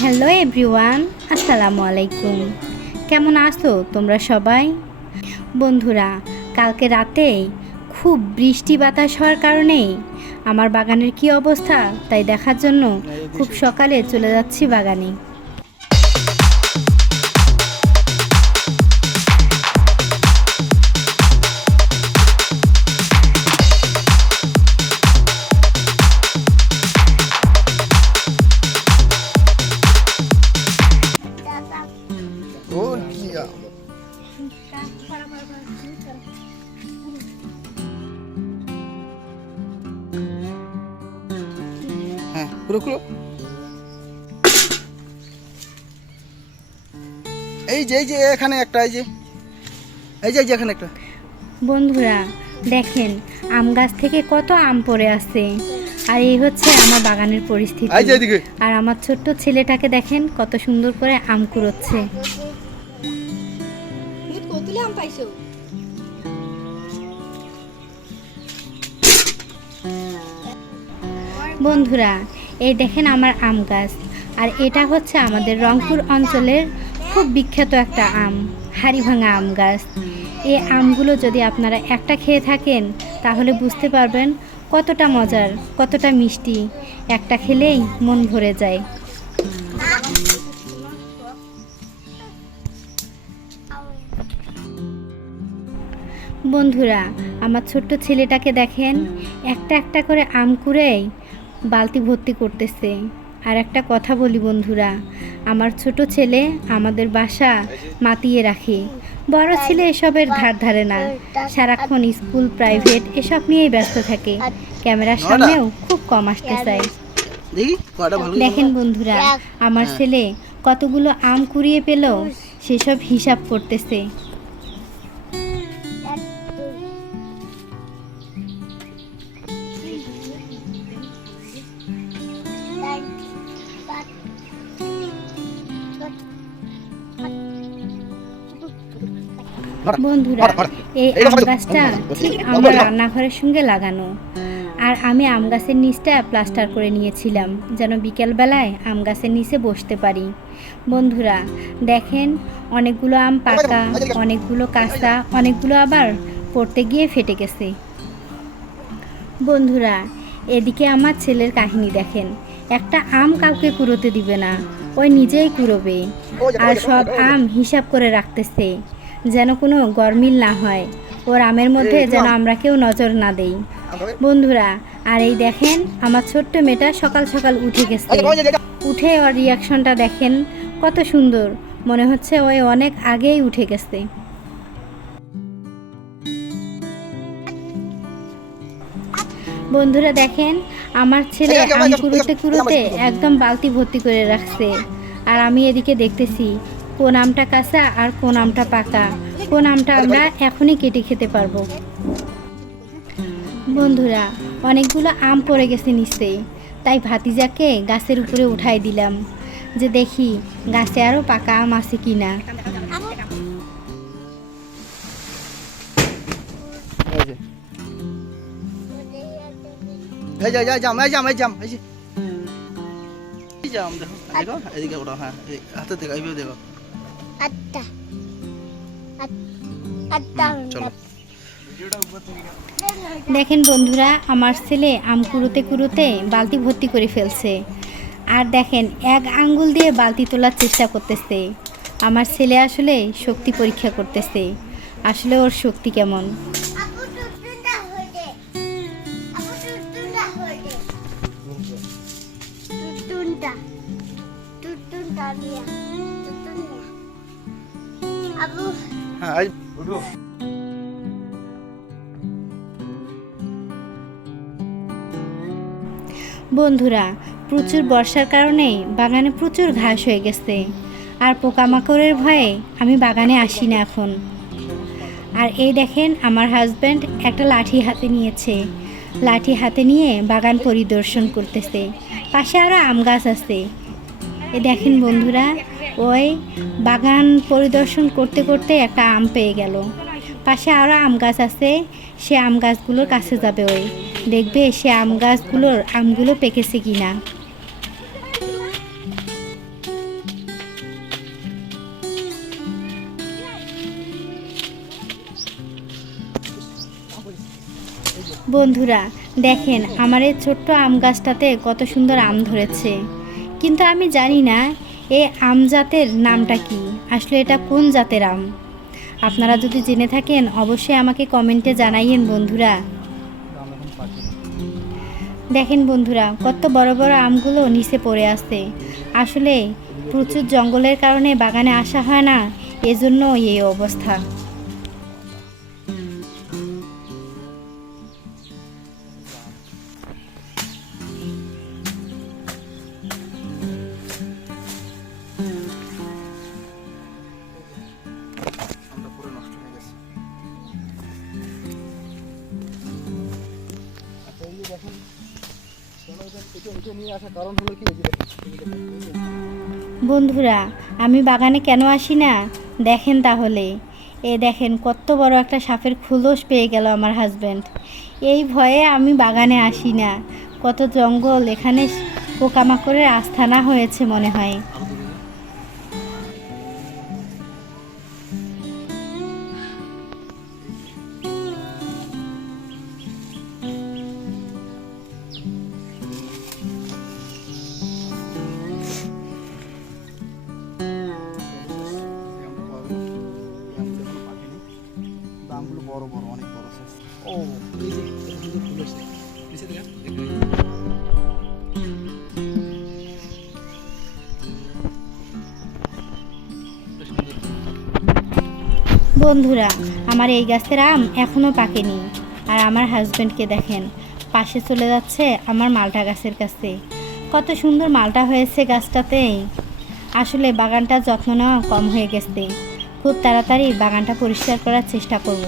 Hello everyone আসসালামু আলাইকুম। কেমন আছো তোমরা সবাই? বন্ধুরা কালকে রাতে খুব বৃষ্টি বাতাস হওয়ার কারণে আমার বাগানের কি অবস্থা তাই দেখার জন্য খুব সকালে চলে যাচ্ছি বাগানে। হ্যাঁ। খুলো খুলো। এই যে এই যে এখানে একটা এই যে। এই যে এখানে একটা। বন্ধুরা দেখেন আম গাছ থেকে কত আম পড়ে আছে। আর এই হচ্ছে আমার বাগানের পরিস্থিতি। এই যে এদিকে। আর আমার ছোট্ট ছেলেটাকে দেখেন কত সুন্দর করে আম কুড়োচ্ছে। কতুলে আম পাইছো? বন্ধুরা, এই দেখেন আমার আম গাছ। আর এটা হচ্ছে আমাদের রংপুর অঞ্চলের খুব বিখ্যাত একটা আম, হাড়িভাঙা আম গাছ। এই আমগুলো যদি আপনারা একটা খেয়ে থাকেন, তাহলে বুঝতে পারবেন কতটা মজার, কতটা মিষ্টি। একটা খেলেই মন ভরে যায়। বন্ধুরা, আমার ছোট্ট ছেলেটাকে দেখেন, একটা একটা করে আম কুড়েই বালতি ভর্তি করতেছে। আর একটা কথা বলি বন্ধুরা আমার ছোট ছেলে আমাদের বাসা মাতিয়ে রাখে। বড় ছেলে এসবের ধার ধারে না। সারাক্ষণ স্কুল প্রাইভেট এসব নিয়েই ব্যস্ত থাকে। ক্যামেরার সামনেও খুব কম আসতে চায়। দেখেন বন্ধুরা আমার ছেলে কতগুলো আম কুড়িয়ে পেল সেসব হিসাব করতেছে। বন্ধুরা এই আম গাছটা ঠিক আমার রান্নাঘরের সঙ্গে লাগানো। আর আমি আম গাছের নিচটা প্লাস্টার করে নিয়েছিলাম যেন বিকেলবেলায় আম গাছের নিচে বসতে পারি। বন্ধুরা দেখেন অনেকগুলো আম পাকা অনেকগুলো কাঁচা অনেকগুলো আবার পড়তে গিয়ে ফেটে গেছে। বন্ধুরা এদিকে আমার ছেলের কাহিনী দেখেন। একটা আম কাউকে কুড়োতে দিবে না ওই নিজেই কুড়োবে। আর সব আম হিসাব করে রাখতেছে। যেন কোনো গরমিল না হয় ওর আমের মধ্যে যেন আমরা কেউ নজর না দেই বন্ধুরা আর এই দেখেন আমার ছোট্ট মেয়েটা সকাল সকাল উঠে গেছে উঠে ওর রিয়াকশনটা দেখেন কত সুন্দর মনে হচ্ছে ওই অনেক আগেই উঠে গেছে বন্ধুরা দেখেন আমার ছেলে আম কুড়োতে কুড়োতে একদম বালতি ভর্তি করে রাখছে আর আমি এদিকে দেখতেছি কোন আমটা কাঁচা আর কোন আমটা পাকা। কোন আমটা আমরা এখনই কেটে খেতে পারব। বন্ধুরা অনেকগুলো আম পড়ে গেছে নিশ্চয়ই তাই ভাতিজাকে গাছের উপরে উঠাই দিলাম যে দেখি গাছে আরও পাকা আম আছে কি না এই যে এই যে এই জাম এই জাম এই জাম এই জাম দেখো দেখো এদিকে ওটা হ্যাঁ হাতে দেখো এইভাবে দেখো। আত্তা আত্তা চলো। দেখেন বন্ধুরা আমার ছেলে আম কুড়োতে কুড়োতে বালতি ভর্তি করে ফেলছে। আর দেখেন এক আঙ্গুল দিয়ে বালতি তোলার চেষ্টা করতেছে। আমার ছেলে আসলে শক্তি পরীক্ষা করতেছে। আসলে ওর শক্তি কেমন? আপু হ্যাঁ উঠো। বন্ধুরা প্রচুর বর্ষার কারণে বাগানে প্রচুর ঘাস হয়ে গেছে। আর পোকামাকড়ের ভয়ে আমি বাগানে আসি না এখন। আর এই দেখেন আমার হাজব্যান্ড একটা লাঠি হাতে নিয়েছে। লাঠি হাতে নিয়ে বাগান পরিদর্শন করতেছে। পাশে আরও আম গাছ আছে। এ দেখেন বন্ধুরা ওই বাগান পরিদর্শন করতে করতে একটা আম পেয়ে গেল। পাশে আরও আম গাছ আছে, সে আম গাছগুলোর কাছে যাবে ওই। দেখবে সে আম গাছগুলোর আমগুলো পেকেছে কি না বন্ধুরা, দেখেন, আমার এই ছোট্ট আম গাছটাতে কত সুন্দর আম ধরেছে। কিন্তু আমি জানি না এই আম জাতের নামটা কি? আসলে এটা কোন জাতের আম? আপনারা যদি জেনে থাকেন, অবশ্যই আমাকে কমেন্টে জানাইয়েন বন্ধুরা। দেখেন বন্ধুরা, কত বড় বড় আমগুলো নিচে পড়ে আছে। আসলে প্রচুর জঙ্গলের কারণে বাগানে আসা হয় না, এজন্য এই অবস্থা। বন্ধুরা, আমি বাগানে কেন আসি না? দেখেন তাহলে। এ দেখেন, কত বড় একটা সাপের খুলস পেয়ে গেল আমার হাজব্যান্ড এই ভয়ে আমি বাগানে আসি না। কত জঙ্গল, এখানে পোকামাকড়ের আস্থানা হয়েছে মনে হয়। বন্ধুরা, আমার এই গাছের আম এখনও পাকেনি। আর আমার হাজব্যান্ডকে দেখেন, পাশে চলে যাচ্ছে আমার মালটা গাছের কাছে। কত সুন্দর মালটা হয়েছে গাছটাতে আসলে বাগানটা যত্ন নেওয়া কম হয়ে গেছে। খুব তাড়াতাড়ি বাগানটা পরিষ্কার করার চেষ্টা করব।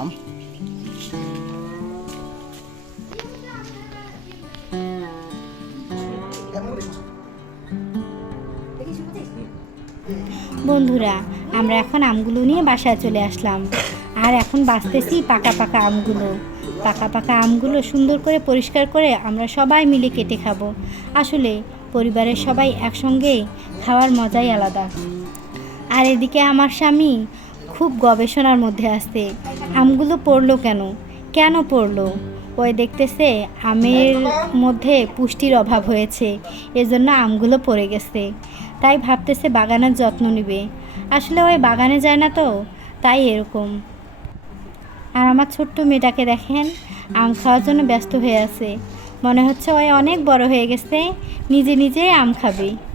আম। বন্ধুরা, আমরা এখন আমগুলো নিয়ে বাসায় চলে আসলাম। আর এখন বাঁচতেছি পাকা পাকা আমগুলো। পাকা পাকা আমগুলো সুন্দর করে পরিষ্কার করে আমরা সবাই মিলে কেটে খাব। আসলে, পরিবারের সবাই একসঙ্গে খাওয়ার মজাই আলাদা। আর এদিকে আমার স্বামী খুব গবেষণার মধ্যে আসছে আমগুলো পড়ল কেন? কেন পড়ল? ওই দেখতেছে আমের মধ্যে পুষ্টির অভাব হয়েছে, এজন্য আমগুলো পড়ে গেছে। তাই ভাবতেছে বাগানের যত্ন নিবে। আসলে ওই বাগানে যায় না তো, তাই এরকম। আর আমার ছোট্ট মেয়েটাকে দেখেন, আম খাওয়ার জন্য ব্যস্ত হয়ে আছে। মনে হচ্ছে ওই অনেক বড় হয়ে গেছে, নিজে নিজে আম খাবে।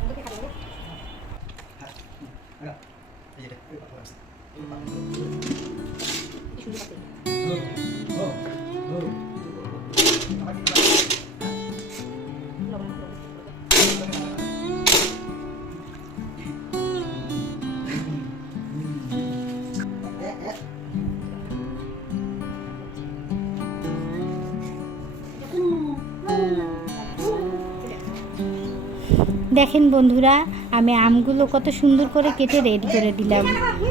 দেখেন বন্ধুরা, আমি আমগুলো কত সুন্দর করে কেটে রেডি করে দিলাম।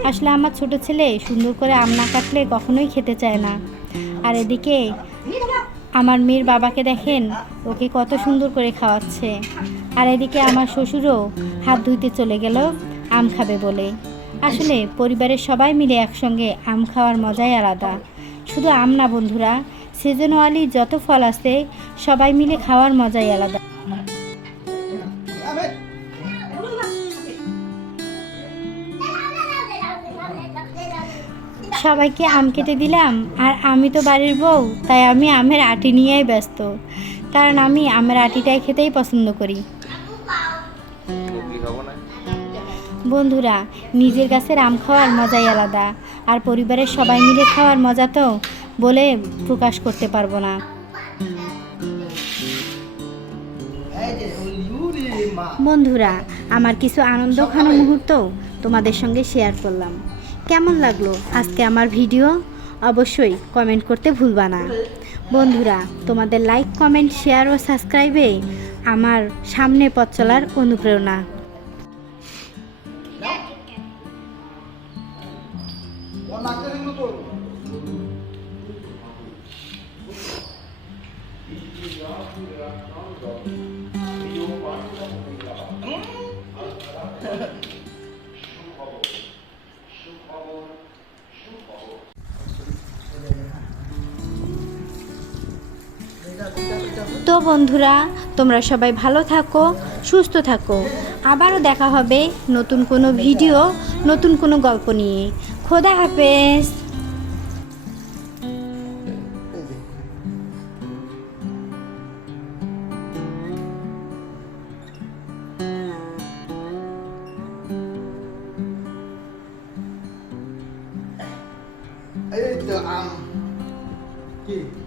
আসলে আমার ছোট ছেলে সুন্দর করে আম না কাটলে কখনোই খেতে চায় না। আর এদিকে আমার মেয়ের বাবাকে দেখেন, ওকে কত সুন্দর করে খাওয়াচ্ছে। আর এদিকে আমার শ্বশুরও হাত ধুইতে চলে গেল, আম খাবে বলে। আসলে পরিবারের সবাই মিলে একসঙ্গে আম খাওয়ার মজাই আলাদা। শুধু আম না বন্ধুরা সিজনওয়ালি যত ফল আছে সবাই মিলে খাওয়ার মজাই আলাদা। সবাইকে আম কেটে দিলাম, আর আমি তো বাড়ির বউ, তাই আমি আমের আটি নিয়েই ব্যস্ত। কারণ আমি আমের আটিটাই খেতেই পছন্দ করি। বন্ধুরা, নিজের গাছের আম খাওয়ার মজাই আলাদা, আর পরিবারের সবাই মিলে খাওয়ার মজা তো বলে প্রকাশ করতে পারব না। বন্ধুরা, আমার কিছু আনন্দ ঘন মুহূর্ত তোমাদের সঙ্গে শেয়ার করলাম। কেমন লাগল আজকে আমার ভিডিও? অবশ্যই কমেন্ট করতে ভুলবা না। বন্ধুরা, তোমাদের লাইক কমেন্ট শেয়ার ও সাবস্ক্রাইবে আমার সামনে পথ চলার অনুপ্রেরণা। তো বন্ধুরা, তোমরা সবাই ভালো থাকো, সুস্থ থাকো। আবারও দেখা হবে নতুন কোনো ভিডিও, নতুন কোনো গল্প নিয়ে। খোদা হাফেজ। হ্যাঁ